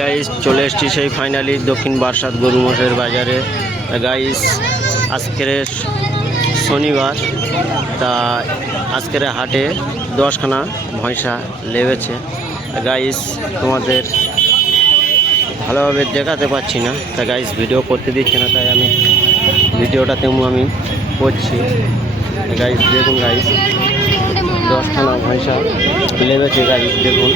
Guys চলে এসেছি সেই ফাইনালি দক্ষিণ বারাসাত গরু মোষের বাজারে। গাইস আজকের শনিবার, তা আজকের হাটে 10খানা ভৈঁসা লেগেছে। গাইস তোমাদের ভালোভাবে দেখাতে পাচ্ছি না, তা গাইস ভিডিও করতে দিচ্ছে না, তাই আমি ভিডিওটা তেমন আমি করছি। গাইস দেখুন, গাইস 10খানা ভৈঁসা লেগেছে। গাইস দেখুন,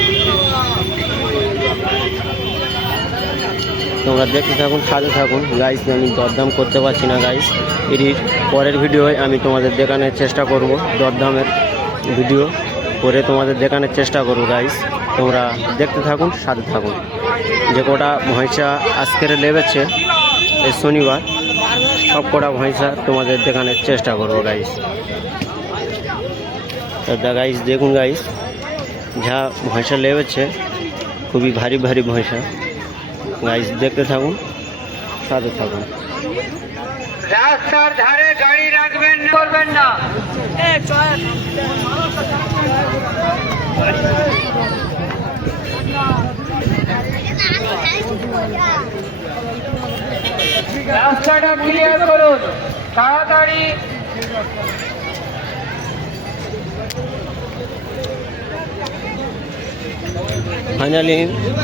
তোমরা দেখতে থাকুন, সাথে থাকুন। গাইস আমি দরদাম করতে পারছি না। গাইস এর পরের ভিডিওয় আমি তোমাদের দেখানোর চেষ্টা করব, দরদামের ভিডিও করে তোমাদের দেখানোর চেষ্টা করব। গাইস তোমরা দেখতে থাকুন, সাথে থাকুন। যে কটা ভৈঁসা আজকের লেগেছে এই শনিবার, সব কটা ভৈঁসা তোমাদের দেখানোর চেষ্টা করব। গাইস গাইস দেখুন, গাইস যা ভৈঁসা লেগেছে খুবই ভারী ভারী ভৈঁসা। গাইস দেখতে থাকুন, সাথে থাকুন। রাস্তার ধারে গাড়ি রাখবেন না, করবেন না। রাস্তাটা ক্লিয়ার করুন তাড়াতাড়ি। ফাইনালি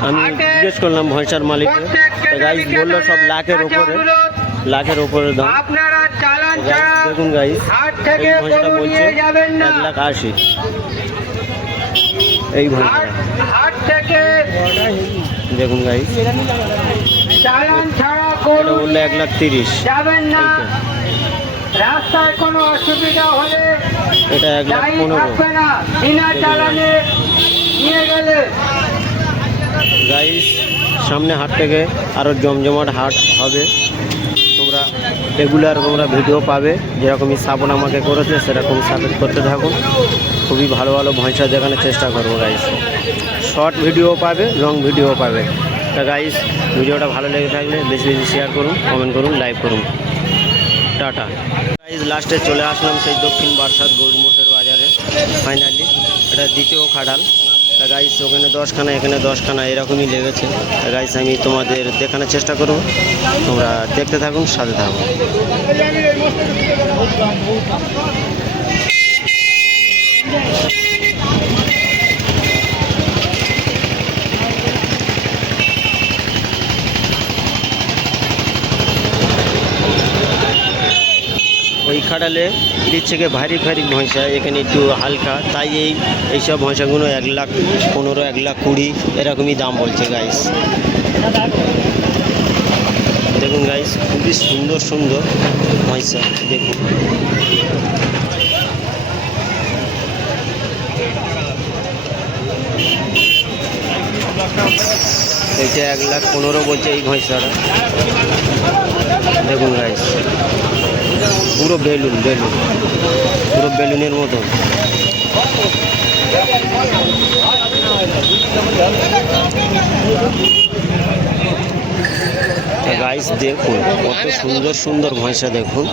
আমি জিজ্ঞেস করলাম ভৈঁসার মালিককে, গাইস বললো সব লাখের উপরে দাম। দেখুন গাইস, এই ভৈঁসাটা বলছে 1,80,000। এই ভৈঁসাটা দেখুন গাইস, এটা বললো 1,30,000। রাস্তায় কোনো অসুবিধা হলে এটা 1,15,000 গাইস সামনে হাট থেকে আরও জমজমাট হাট হবে, তোমরা রেগুলার তোমরা ভিডিও পাবে। যেরকমই সাপোর্ট আমাকে করেছে সেরকম সাপোর্ট করতে থাকুন। খুবই ভালো ভালো ভৈঁসা দেখানোর চেষ্টা করবো। গাইস শর্ট ভিডিও পাবে, লং ভিডিও পাবে। তা গাইস ভিডিওটা ভালো লেগে থাকলে বেশি বেশি শেয়ার করুন, কমেন্ট করুন, লাইক করুন। টাটা। গাইস লাস্টে চলে আসলাম সেই দক্ষিণ বারাসাত গরু মোষের বাজারে। ফাইনালি এটা দ্বিতীয় খাটাল। তা গাইস ওখানে 10খানা, এখানে 10খানা এরকমই লেগেছে। তা গাইস আমি তোমাদের দেখানোর চেষ্টা করব, তোমরা দেখতে থাকুন, সাথে থাকুন। ওই খাটালে দিচ্ছে থেকে ভারী ভারী ভৈঁসা, এখানে একটু হালকা, তাই এইসব ভৈঁসাগুলো 1,15,000, 1,20,000 এরকমই দাম বলছে। গাইস দেখুন, গাইস খুবই সুন্দর সুন্দর ভৈঁসা দেখুন। এইটা 1,15,000 বলছে এই ভৈঁসাটা। দেখুন গাইস পুরো পুরো বেলুনের মতন। গাইস দেখুন কত সুন্দর সুন্দর ভৈঁসা দেখুন।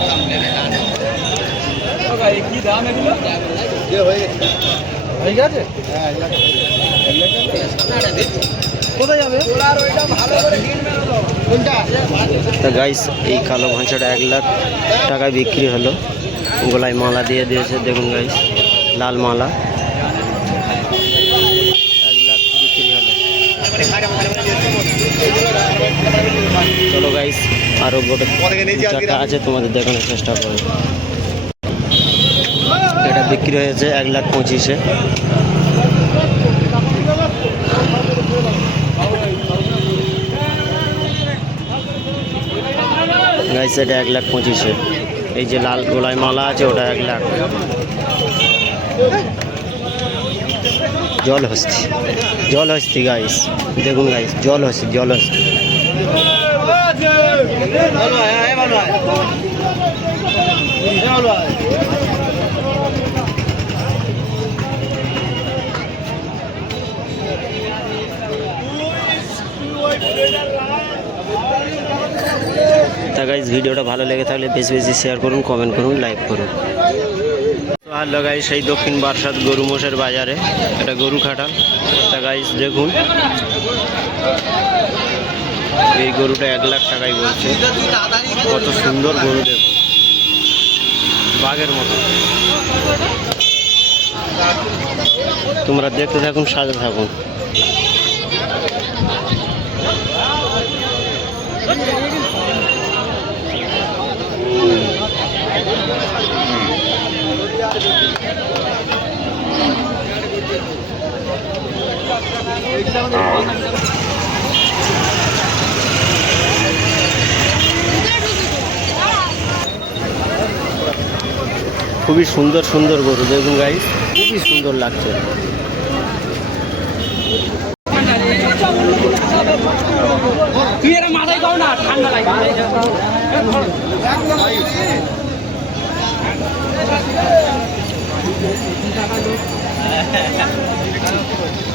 তা গাইস এই কালো ভৈঁসাটা 1,00,000 টাকায় বিক্রি হলো। গলায় মালা দিয়ে দিয়েছে, দেখুন গাইস লাল মালা। 1,00,000 বিক্রি হলো। চলো গাইস আরো গোটা 4টা আছে, তোমাদের দেখানোর চেষ্টা করো। এটা বিক্রি হয়েছে 1,25,000-এ। গাইস এটা 1,25,000। এই যে লাল গোলায় মালা আছে ওটা 1,00,000। জল হস্তি গাইস দেখুন, গাইস জল হস্তি। তা গাইস ভিডিওটা ভালো লেগে থাকলে বেশি বেশি শেয়ার করুন, কমেন্ট করুন, লাইক করুন। হ্যালো গাইস সেই দক্ষিণ বারাসাত গরু মোষের বাজারে এটা গরু খাটাল। তা গাইস দেখুন এই গরুটা 1 লাখ টাকাই বলছে। কত সুন্দর গরু দেখো, বাঘের মতো। তোমরা দেখতে থাকুন, সাথে থাকুন। খুবই সুন্দর সুন্দর গরু দেখুন গাইস, খুবই সুন্দর লাগছে। তুই এরা মাথায় খাও না, ঠান্ডা লাগে।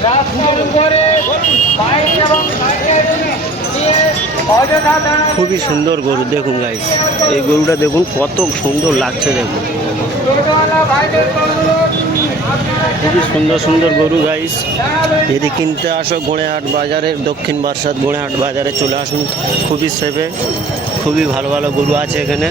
রাস্তার উপরে বাইক এবং বাইকের নিয়ে অযথা দাঁড়ানো খুবই সুন্দর গরু দেখুন গাইস, এই গরুটা দেখুন কত সুন্দর লাগছে দেখুন। টোটোওয়ালা ভাইদের অনুরোধ, আপনারা খুবই সুন্দর সুন্দর গরু গাইস। দাঁড়াবেন। যদি কিনতে আসো গোড়েহাট বাজারে, দক্ষিণ বারাসাত গোড়েহাট বাজারে চলে আসুন। খুবই সেফে, খুবই ভালো ভালো গরু আছে এখানে।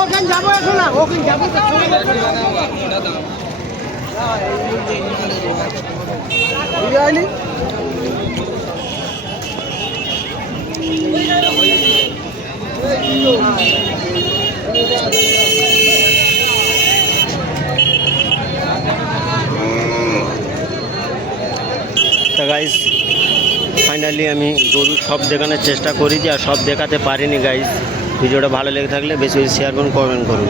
ওখানে যাবো এখন না, ওখানে যাবো তো বুঝলি? তা গাইস, ফাইনালি আমি গরু সব দেখানোর চেষ্টা করেছি, আর সব দেখাতে পারিনি গাইস। ভিডিওটা ভালো লেগে থাকলে বেশি বেশি শেয়ার করুন, কমেন্ট করুন।